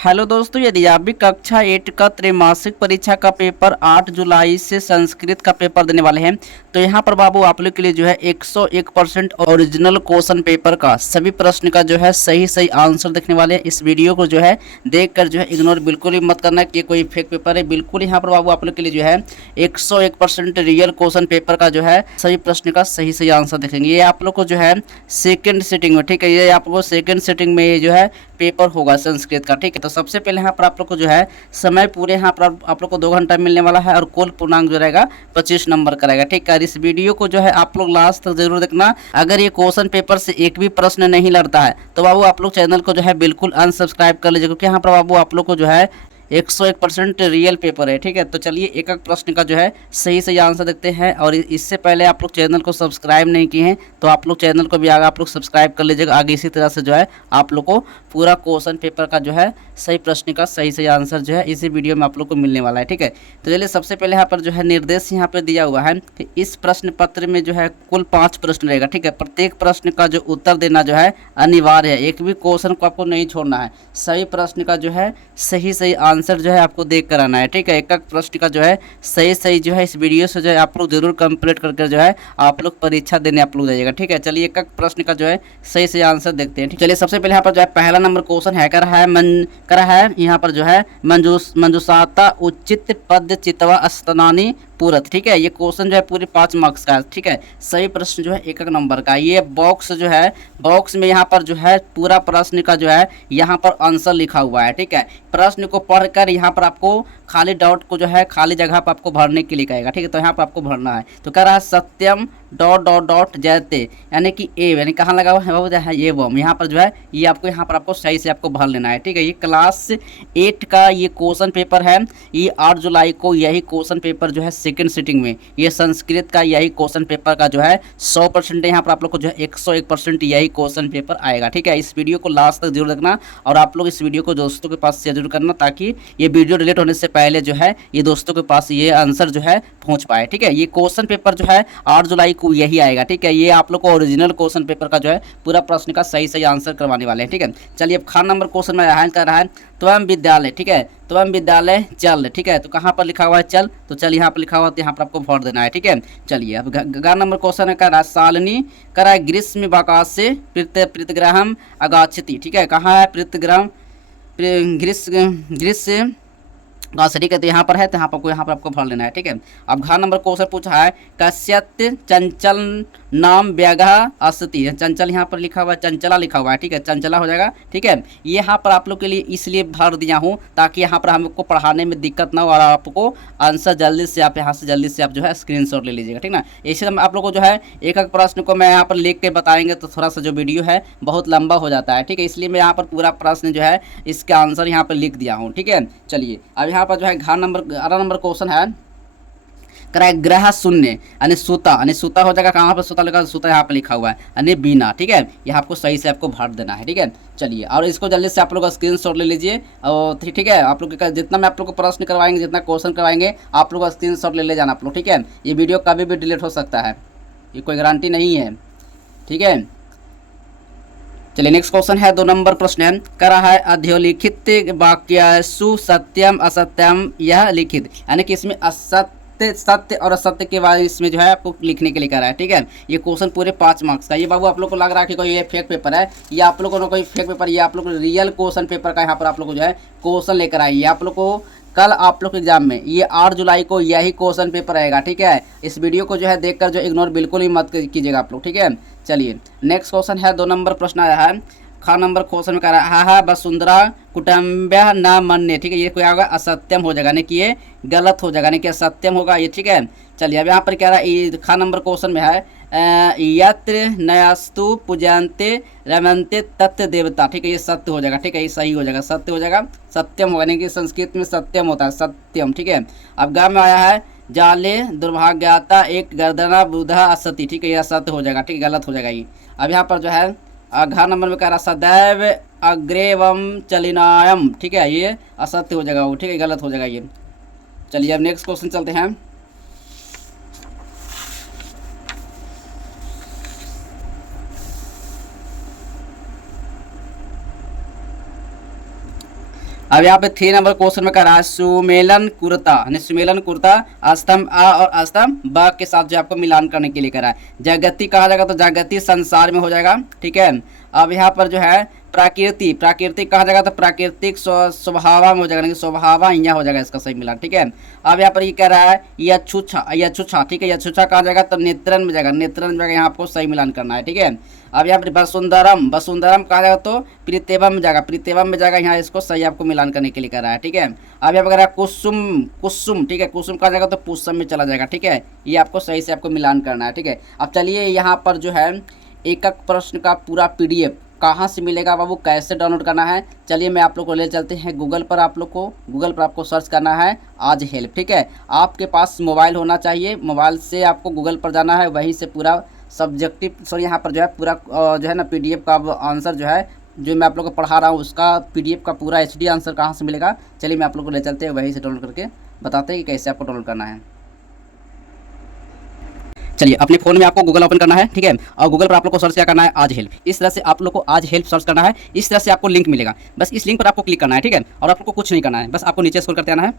Hello दोस्तों, यदि आप भी कक्षा 8 का त्रैमासिक परीक्षा का पेपर 8 जुलाई से संस्कृत का पेपर देने वाले हैं, तो यहाँ पर बाबू आप लोग के लिए जो है 101% ओरिजिनल क्वेश्चन पेपर का सभी प्रश्न का जो है सही सही आंसर देखने वाले हैं। इस वीडियो को जो है देखकर जो है इग्नोर बिल्कुल भी मत करना कि कोई फेक पेपर है। बिल्कुल यहाँ पर बाबू आप लोग के लिए जो है 101% रियल क्वेश्चन पेपर का जो है सभी प्रश्न का सही सही आंसर देखेंगे। ये आप लोग को जो है सेकेंड सिटिंग में, ठीक है, ये आपको सेकेंड सिटिंग में ये जो है पेपर होगा संस्कृत का, ठीक है। तो सबसे पहले यहाँ पर आप लोग को जो है समय पूरे यहाँ पर आप लोग को 2 घंटा मिलने वाला है और कुल पूर्णांक जो रहेगा 25 नंबर का रहेगा, ठीक है। इस वीडियो को जो है आप लोग लास्ट तक जरूर देखना। अगर ये क्वेश्चन पेपर से एक भी प्रश्न नहीं लड़ता है तो बाबू आप लोग चैनल को जो है बिल्कुल अनसब्सक्राइब कर लीजिए, क्योंकि यहाँ पर बाबू आप लोग को जो है 101% रियल पेपर है, ठीक है। तो चलिए एक एक प्रश्न का जो है सही सही आंसर देखते हैं। और इससे पहले आप लोग चैनल को सब्सक्राइब नहीं किए हैं तो आप लोग चैनल को भी आगे आप लोग सब्सक्राइब कर लीजिएगा। आगे इसी तरह से जो है आप लोग को पूरा क्वेश्चन पेपर का जो है सही प्रश्न का सही सही आंसर जो है इसी वीडियो में आप लोग को मिलने वाला है, ठीक है। तो चलिए सबसे पहले यहाँ पर जो है निर्देश यहाँ पर दिया हुआ है कि इस प्रश्न पत्र में जो है कुल 5 प्रश्न रहेगा, ठीक है। प्रत्येक प्रश्न का जो उत्तर देना जो है अनिवार्य है, एक भी क्वेश्चन को आपको नहीं छोड़ना है। सही प्रश्न का जो है सही सही आंसर जो है आपको देख कर आना है, ठीक है। एक एक प्रश्न का जो है सही सही जो है इस वीडियो से जो है आप लोग जरूर कंप्लीट करके जो है आप लोग परीक्षा देने आप लोग जाइएगा, ठीक है। चलिए एक एक प्रश्न का जो है सही सही आंसर देखते हैं, ठीक। चलिए सबसे पहले यहाँ पर जो है पहला नंबर क्वेश्चन है करा है यहाँ पर जो है मंजूषाता उचित पद चितवा स्तनानी पूरत, ठीक है। ये क्वेश्चन जो है पूरे 5 मार्क्स का है, ठीक है। सही प्रश्न जो है एक एक नंबर का। ये बॉक्स जो है बॉक्स में यहाँ पर जो है पूरा प्रश्न का जो है यहाँ पर आंसर लिखा हुआ है, ठीक है। प्रश्न को पढ़कर यहाँ पर आपको खाली डॉट को जो है खाली जगह पर आपको भरने के लिए कहेगा, ठीक है। तो यहाँ पर आपको भरना है। तो कह रहा है सत्यम डॉट डॉट डॉट जयते, यानी कि ए यानी कहाँ लगा हुआ है बाबू है ये वम, यहाँ पर जो है ये आपको यहाँ पर आपको सही से आपको भर लेना है, ठीक है। ये क्लास 8 का ये क्वेश्चन पेपर है। ये 8 जुलाई को यही क्वेश्चन पेपर जो है सेकेंड सिटिंग में ये संस्कृत का यही क्वेश्चन पेपर का जो है 100% यहाँ पर आप लोग को जो है 101% यही क्वेश्चन पेपर आएगा, ठीक है। इस वीडियो को लास्ट तक जरूर देखना और आप लोग इस वीडियो को दोस्तों के पास शेयर जरूर करना, ताकि ये वीडियो डिलीट होने से पहले जो है ये दोस्तों के पास ये आंसर जो है पहुंच पाए, ठीक है। ये क्वेश्चन पेपर जो है 8 जुलाई को यही आएगा, ठीक है। ये आप लोग को ओरिजिनल क्वेश्चन पेपर का जो है पूरा प्रश्न का सही सही आंसर करवाने वाले हैं, ठीक है। चलिए अब खान नंबर क्वेश्चन में कर रहा है त्वम विद्यालय, ठीक है। त्वम विद्यालय चल, ठीक है। तो कहाँ पर लिखा हुआ है चल, तो चल यहाँ पर लिखा हुआ तो यहाँ पर आपको भर देना है, ठीक है। चलिए अब ग नंबर क्वेश्चन है कह रहा है शालिनी करा ग्रीष्म बाकाश से प्रीतग्रहम अगाछति, ठीक है। कहाँ है प्रीतग्रहम ग्रीष्म गाछ, ठीक है। तो यहाँ पर है तो यहाँ पर आपको भर लेना है, ठीक है। अब घ नंबर क्वेश्चन पूछा है कश्यत चंचल नाम व्याघा अस्ति, चंचल यहाँ पर लिखा हुआ है चंचला लिखा हुआ है, ठीक है। चंचला हो जाएगा, ठीक है। ये यहाँ पर आप लोग के लिए इसलिए भर दिया हूँ ताकि यहाँ पर हमको पढ़ाने में दिक्कत ना हो और आपको आंसर जल्दी से आप यहाँ से जल्दी से आप जो है स्क्रीनशॉट ले लीजिएगा, ठीक ना। इसी तरह आप लोग को जो है एक एक प्रश्न को मैं यहाँ पर लिख के बताएंगे तो थोड़ा सा जो वीडियो है बहुत लंबा हो जाता है, ठीक है। इसलिए मैं यहाँ पर पूरा प्रश्न जो है इसका आंसर यहाँ पर लिख दिया हूँ, ठीक है। चलिए अब यहाँ पर जो है घ नंबर 11 नंबर क्वेश्चन है ग्रह शून्य यानी सूता हो जाएगा। कहाँ पर सूता लगा, सूता यहाँ पर लिखा हुआ है यानी बीना, ठीक है। यह आपको सही से आपको भर देना है, ठीक है। चलिए और इसको जल्दी से आप लोग स्क्रीनशॉट ले लीजिए और ठीक है। आप लोग जितना मैं आप लोग को प्रश्न करवाएंगे जितना क्वेश्चन करवाएंगे आप लोग स्क्रीनशॉट ले जाना आप लोग, ठीक है। ये वीडियो कभी भी डिलीट हो सकता है, ये कोई गारंटी नहीं है, ठीक है। चलिए नेक्स्ट क्वेश्चन है 2 नंबर प्रश्न है कह रहा है अध्योलिखित वाक्यसु सत्यम असत्यम यह लिखित, यानी कि इसमें सत्य और असत्य के बारे इसमें जो है आपको लिखने के लिए कह रहा है, ठीक है। ये क्वेश्चन पूरे 5 मार्क्स का। ये बाबू आप लोग को लग रहा है कि कोई ये फेक पेपर है, ये आप लोगों को कोई फेक पेपर, ये आप लोग को रियल क्वेश्चन पेपर का यहाँ पर आप लोग को जो है क्वेश्चन लेकर आइए। आप लोग को कल आप लोग के एग्जाम में ये 8 जुलाई को यही क्वेश्चन पेपर आएगा, ठीक है। इस वीडियो को जो है देखकर जो इग्नोर बिल्कुल ही मत कीजिएगा आप लोग, ठीक है। चलिए नेक्स्ट क्वेश्चन है 2 नंबर प्रश्न आया है ख नंबर क्वेश्चन में कह रहा है हा वसुंधरा कुटुंब्य न मन्य, ठीक है। ये क्या होगा असत्यम हो जाएगा, यानी कि ये गलत हो जाएगा, यानी कि असत्यम होगा ये, ठीक है। चलिए अब यहाँ पर कह रहा है ख नंबर क्वेश्चन में है यत्र नयास्तु पूजनते रमनते तत्व देवता, ठीक है। ये सत्य हो जाएगा, ठीक है। ये सही हो जाएगा, सत्य हो जाएगा, सत्यम होगा, यानी कि संस्कृत में सत्यम होता है, सत्यम, ठीक है। अब गाँव में आया है जाले दुर्भाग्यता एक गर्दना बुधा असत्य, ठीक है। ये असत्य हो जाएगा, ठीक है, गलत हो जाएगा ये। अब यहाँ पर जो है घ नंबर में कह रहा सदैव अग्रेवम चलिनायम, ठीक है। ये असत्य हो जाएगा वो, ठीक है, गलत हो जाएगा ये। चलिए अब नेक्स्ट क्वेश्चन चलते हैं। अब यहाँ पे 3 नंबर क्वेश्चन में कह रहा है सुमेलन कुर्ता, यानी सुमेलन कुर्ता स्तंभ आ और स्तंभ ब के साथ जो आपको मिलान करने के लिए कह रहा है। जागति कहा जाएगा तो जागति संसार में हो जाएगा, ठीक है। अब यहाँ पर जो है प्राकृति, प्राकृतिक कहा जाएगा तो प्राकृतिक स्वभाव में हो जाएगा, स्वभाव यहाँ हो जाएगा इसका सही मिलान, ठीक है। अब यहाँ पर ये कह रहा है यछुछा, यछुछा, ठीक है, यछुछा कहा जाएगा तो नेत्रन में जाएगा, नेत्रन में जाएगा, यहाँ आपको सही मिलान करना है, ठीक है। अब यहाँ पर वसुंधरम, वसुंधरम कहा जाएगा तो प्रीतेवम में जाएगा, प्रीतेवम में जाएगा, यहाँ इसको सही आपको मिलान करने के लिए कह रहा है, ठीक है। अब यहाँ पर कुसुम, कुसुम, ठीक है, कुसुम कहा जाएगा तो पुष्पम में चला जाएगा, ठीक है। ये आपको सही से आपको मिलान करना है, ठीक है। अब चलिए यहाँ पर जो है एक एक प्रश्न का पूरा PDF कहाँ से मिलेगा बाबू, कैसे डाउनलोड करना है, चलिए मैं आप लोग को ले चलते हैं गूगल पर। आप लोग को गूगल पर आपको सर्च करना है आज हेल्प, ठीक है। आपके पास मोबाइल होना चाहिए, मोबाइल से आपको गूगल पर जाना है, वहीं से पूरा सब्जेक्टिव सॉरी यहाँ पर जो है पूरा जो है ना PDF का आंसर जो है जो मैं आप लोग को पढ़ा रहा हूँ उसका PDF का पूरा HD आंसर कहाँ से मिलेगा, चलिए मैं आप लोग को ले चलते हैं, वहीं से डाउनलोड करके बताते हैं कि कैसे आपको डाउनलोड करना है। चलिए अपने फ़ोन में आपको गूगल ओपन करना है, ठीक है, और गूगल पर आप लोग को सर्च क्या करना है, आज हेल्प। इस तरह से आप लोग को आज हेल्प सर्च करना है, इस तरह से आपको लिंक मिलेगा, बस इस लिंक पर आपको क्लिक करना है, ठीक है। और आप लोग को कुछ नहीं करना है, बस आपको नीचे स्क्रॉल करते आना है।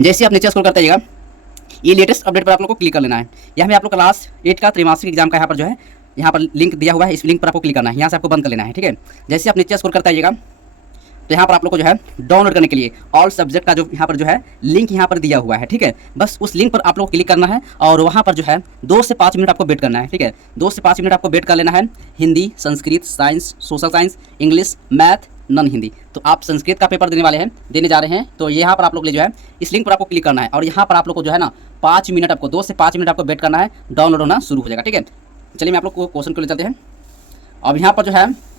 जैसे आप नीचे स्क्रॉल करते आइएगा ये लेटेस्ट अपडेट पर आप लोग को क्लिक कर लेना है। यहाँ पे आप लोग क्लास 8 का त्रैमासिक एग्जाम का यहाँ पर जो है यहाँ पर लिंक दिया हुआ है, इस लिंक पर आपको क्लिक करना है, यहाँ से आपको बंद कर लेना है, ठीक है। जैसे आप नीचे स्क्रॉल करते आइएगा तो यहाँ पर आप लोग को जो है डाउनलोड करने के लिए ऑल सब्जेक्ट का जो यहाँ पर जो है लिंक यहाँ पर दिया हुआ है, ठीक है। बस उस लिंक पर आप लोग को क्लिक करना है और वहाँ पर जो है 2 से 5 मिनट आपको वेट करना है, ठीक है। 2 से 5 मिनट आपको वेट कर लेना है। Hindi, Sanskrit, science, social science, English, math, non Hindi, तो आप संस्कृत का पेपर देने जा रहे हैं, तो यहाँ पर आप लोग ले जो है इस लिंक पर आपको क्लिक करना है और यहाँ पर आप लोग को जो है ना 5 मिनट आपको 2 से 5 मिनट आपको वेट करना है, डाउनलोड होना शुरू हो जाएगा, ठीक है। चलिए मैं आप लोग को क्वेश्चन को ले चलते हैं। अब यहाँ पर जो है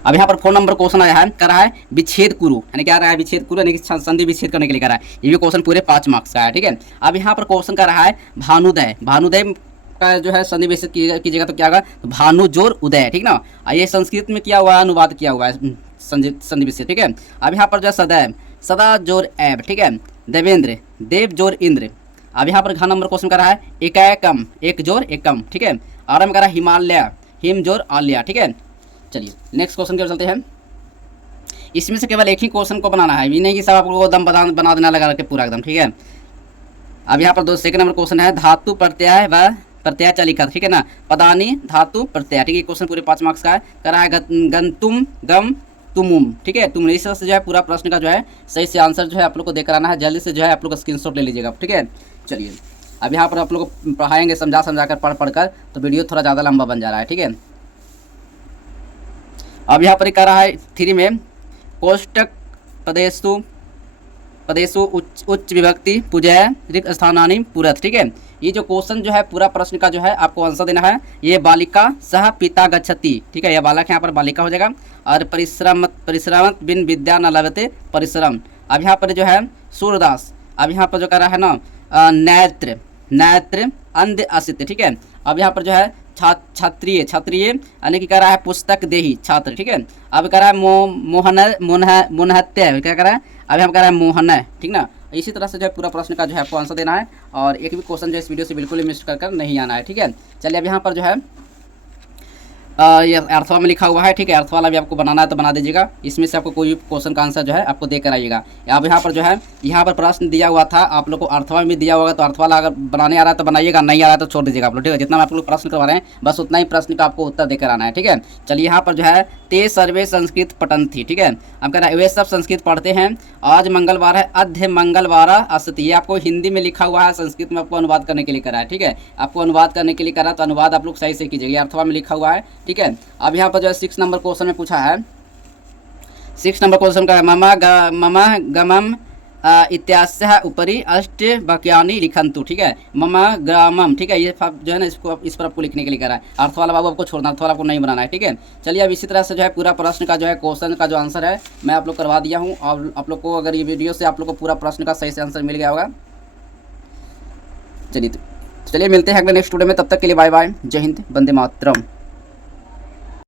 अब यहाँ पर 4 नंबर क्वेश्चन आया है, कर रहा है विच्छेद कुरु, यानी क्या रहा है विच्छेद कुरु, यानी संधि विच्छेद करने के लिए कर रहा है। ये भी क्वेश्चन पूरे 5 मार्क्स का है, ठीक है। अब यहाँ पर क्वेश्चन कर रहा है भानुदय, भानुदय का जो है संधि विच्छेद कीजिएगा तो क्या होगा, तो भानु जोर उदय, ठीक ना। ये संस्कृत में किया हुआ है, अनुवाद किया हुआ है संधि विच्छेद, ठीक है। अब यहाँ पर जो है सदैव, सदा जोर ऐब, ठीक है। देवेंद्र, देव जोर इंद्र। अब यहाँ पर घ नंबर क्वेश्चन कर रहा है एकैकम, एक जोर एकम, ठीक है। आरम कर रहा है हिमालय, हिम जोर आलिया, ठीक है। चलिए नेक्स्ट क्वेश्चन की ओर चलते हैं। इसमें से केवल एक ही क्वेश्चन को बनाना है, ये नहीं कि सब आपको दम बना देना लगा के पूरा एकदम, ठीक है। अब यहाँ पर 2 नंबर क्वेश्चन है धातु प्रत्यय व प्रत्यय चलिखा, ठीक है ना, पदानी धातु प्रत्यय, ठीक है। क्वेश्चन पूरे 5 मार्क्स का है, कर रहा है गंतुम गम तुमुम, ठीक है। तुम इस तरह से जो है पूरा प्रश्न का जो है सही से आंसर जो है आप लोग को देकर आना है, जल्दी से जो है आप लोग का स्क्रीनशॉट ले लीजिएगा, ठीक है। चलिए अब यहाँ पर आप लोग को पढ़ाएंगे समझा कर पढ़ कर, तो वीडियो थोड़ा ज़्यादा लंबा बन जा रहा है, ठीक है। अब यहाँ पर कह रहा है 3 में कोष्टक पदेशु उच्च विभक्ति पूजय रिक्त स्थानानि पुरत, ठीक है। ये जो क्वेश्चन जो है पूरा प्रश्न का जो है आपको आंसर देना है। ये बालिका सह पिता गच्छति, ठीक है, यह बालक यहाँ पर बालिका हो जाएगा। और परिश्रम बिन विद्या न लभते परिश्रम। अब यहाँ पर जो है सूरदास, अब यहाँ पर जो कह रहा है ना नेत्र, नेत्र अंध असित, ठीक है। अब यहाँ पर जो है क्षत्रिय, क्षत्रिय यानी कि कह रहा है पुस्तक देही छात्र, ठीक है। अब कह रहा है मोहनहत्य, क्या कह रहा है, अब हम कह रहा है मोहन, ठीक ना। इसी तरह से जो है पूरा प्रश्न का जो है आपको आंसर देना है और एक भी क्वेश्चन जो इस वीडियो से बिल्कुल ही मिस कर नहीं आना है, ठीक है। चलिए अब यहाँ पर जो है ये अर्थवा में लिखा हुआ है, ठीक है। अर्थ वाला भी आपको बनाना है तो बना दीजिएगा, इसमें से आपको कोई क्वेश्चन का आंसर जो है आपको देकर आइएगा। अब यहाँ पर जो है यहाँ पर प्रश्न दिया हुआ था, आप लोग को अर्थवा में दिया होगा, तो अर्थ वाला अगर बनाने आ रहा है तो बनाइएगा, नहीं आ रहा है तो छोड़ दीजिएगा आप लोग, ठीक है। जितना आप लोग प्रश्न करवा रहे हैं बस उतना ही प्रश्न का आपको उत्तर देकर आना है, ठीक है। चलिए यहाँ पर जो है ते सर्वे संस्कृत पठन्ति, ठीक है। अब कह रहा है वे सब संस्कृत पढ़ते हैं, आज मंगलवार है, अध्य मंगलवार अस्ति। ये आपको हिंदी में लिखा हुआ है, संस्कृत में आपको अनुवाद करने के लिए करा है, ठीक है। आपको अनुवाद करने के लिए करा, तो अनुवाद आप लोग सही से कीजिएगा, अर्थवा में लिखा हुआ है, ठीक है। अब यहाँ पर जो है 6 नंबर क्वेश्चन में पूछा है, 6 नंबर क्वेश्चन का मम गमम इत्यास्य उपरि अष्ट वाक्यानि लिखन्तु, ठीक है। मम ग्रामम, ठीक है। ये जो है ना इस पर आपको लिखने के लिए करा है। अर्थ वाला बाबू आपको छोड़ना, अर्थ वाला आपको नहीं बनाना है, ठीक है। चलिए अब इसी तरह से जो है पूरा प्रश्न का जो है क्वेश्चन का जो आंसर है मैं आप लोग करवा दिया हूँ, और आप लोग को अगर ये वीडियो से आप लोग को पूरा प्रश्न का सही से आंसर मिल गया होगा। चलिए मिलते हैं अगले नेक्स्ट वीडियो में, तब तक के लिए बाय बाय, जय हिंद, वंदे मातरम।